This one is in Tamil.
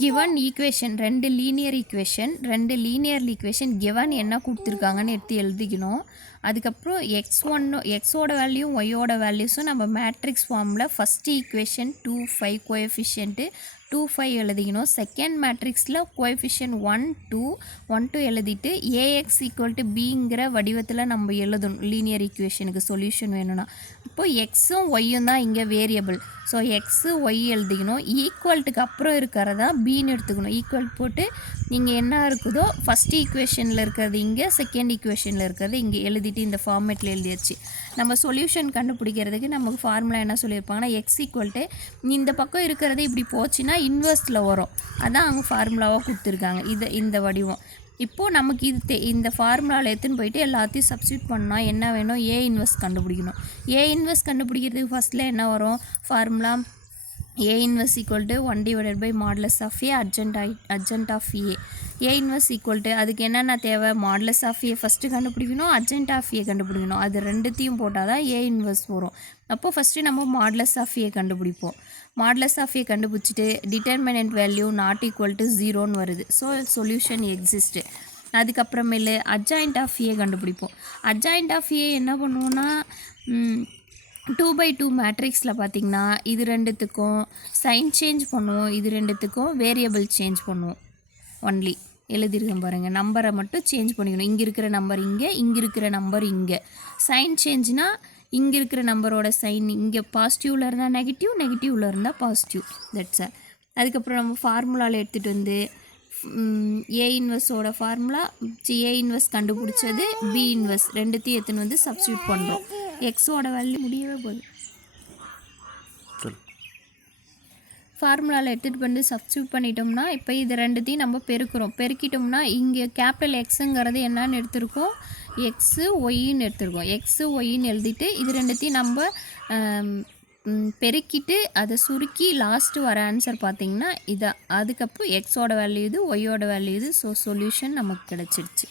given equation ரெண்டு லீனியர் ஈக்குவேஷன் given என்ன கொடுத்துருக்காங்கன்னு எடுத்து எழுதிக்கணும். அதுக்கப்புறம் எக்ஸோட வேல்யூம் ஒய்யோட வேல்யூஸும் நம்ம மேட்ரிக்ஸ் ஃபார்மில் ஃபஸ்ட்டு ஈக்குவேஷன் 2 5 கோஎஃபிஷியன்ட்டு 2 5 எழுதிக்கணும். செகண்ட் மேட்ரிக்ஸில் கோஎஃபிஷியன்ட் 1 2 எழுதிட்டு ஏஎக்ஸ் ஈக்குவல் டு பிங்கிற வடிவத்தில் நம்ம எழுதணும். லீனியர் ஈக்குவேஷனுக்கு சொல்யூஷன் வேணும்னா இப்போது எக்ஸும் ஒய்யும் தான் இங்கே வேரியபிள். ஸோ எக்ஸு ஒய் எழுதிக்கணும். ஈக்குவல்ட்டுக்கு அப்புறம் இருக்கிறதா பின்னு எடுத்துக்கணும். ஈக்குவல் போட்டு நீங்கள் என்ன இருக்குதோ ஃபஸ்ட் ஈக்குவேஷனில் இருக்கிறது இங்கே, செகண்ட் ஈக்குவேஷனில் இருக்கிறது இங்கே எழுதிட்டு இந்த ஃபார்மேட்டில் எழுதியாச்சு. நம்ம சொல்யூஷன் கண்டுபிடிக்கிறதுக்கு நமக்கு ஃபார்முலா என்ன சொல்லியிருப்பாங்கன்னா எக்ஸ் ஈக்குவல் டு இந்த பக்கம் இருக்கிறது இப்படி போச்சுன்னா இன்வெர்ஸில் வரும். அதான் அவங்க ஃபார்முலாவாக கொடுத்துருக்காங்க. இந்த வடிவம். இப்போது நமக்கு இந்த ஃபார்முலாவில் எடுத்துன்னு போயிட்டு எல்லாத்தையும் சப்ஸ்டியூட் பண்ணால் என்ன வேணும்? ஏ இன்வெர்ஸ் கண்டுபிடிக்கணும். ஏ இன்வெர்ஸ் கண்டுபிடிக்கிறதுக்கு ஃபஸ்ட்டில் என்ன வரும்? Formula A inverse equal to 1 / modulus of A argument of A. A inverse equal to அதுக்கு என்னென்ன தேவை? மாடுலஸ் ஆஃப் ஏ ஃபஸ்ட்டு கண்டுபிடிக்கணும், அர்ஜென்ட் ஆஃப் ஏ கண்டுபிடிக்கணும். அது ரெண்டுத்தையும் போட்டால் தான் ஏ இன்வெர்ஸ் வரும். அப்போது ஃபஸ்ட்டு நம்ம மாடுலஸ் ஆஃப் ஏ கண்டுபிடிப்போம். மாடுலஸ் ஆஃப் ஏ கண்டுபிடிச்சிட்டு determinant value not equal to 0ன்னு வருது. So solution exist. அதுக்கப்புறமேலு அட்ஜாயிண்ட் ஆஃப் ஏ கண்டுபிடிப்போம். அட்ஜாயிண்ட் ஆஃப் ஏ என்ன பண்ணுவோன்னா 2/2 மேட்ரிக்ஸில் பார்த்திங்கன்னா இது ரெண்டுத்துக்கும் சைன் சேஞ்ச் பண்ணுவோம், இது ரெண்டுத்துக்கும் வேரியபிள் சேஞ்ச் பண்ணுவோம். ஒன்லி எழுதியிருக்கேன் பாருங்கள். நம்பரை மட்டும் சேஞ்ச் பண்ணிக்கணும். இங்கே இருக்கிற நம்பர் இங்கே, இங்கே இருக்கிற நம்பர் இங்கே. சைன் சேஞ்ச்னால் இங்கே இருக்கிற நம்பரோட சைன் இங்கே பாசிட்டிவில் இருந்தால் நெகட்டிவ், நெகட்டிவில் இருந்தால் பாசிட்டிவ். தட்ஸ் அதுக்கப்புறம் நம்ம ஃபார்முலாவில் எடுத்துகிட்டு வந்து ஏ இன்வெர்ஸோட ஃபார்முலா ஏ இன்வெர்ஸ் கண்டுபிடிச்சது, பி இன்வெர்ஸ் ரெண்டுத்தையும் எடுத்துன்னு வந்து சப்ஸ்டியூட் பண்ணுறோம். எக்ஸோட வேல்யூ முடியவே போகுது. ஃபார்முலாவில் எடுத்துகிட்டு வந்து சப்ஸ்டியூட் பண்ணிட்டோம்னா இப்போ இது ரெண்டுத்தையும் நம்ம பெருக்கிட்டோம்னா இங்கே கேபிட்டல் எக்ஸுங்கிறது என்னன்னு எடுத்திருக்கோம்? எக்ஸு ஒய்ன்னு எடுத்திருக்கோம். எக்ஸு ஒய்ன்னு எழுதிட்டு இது ரெண்டுத்தையும் நம்ம பெருக்கிட்டு அதை சுருக்கி லாஸ்ட்டு வர ஆன்சர் பார்த்திங்கன்னா இதை. அதுக்கப்புறம் எக்ஸோட வேல்யூ இது, ஒய்யோட வேல்யூ இது. ஸோ சொல்யூஷன் நமக்கு கிடச்சிருச்சு.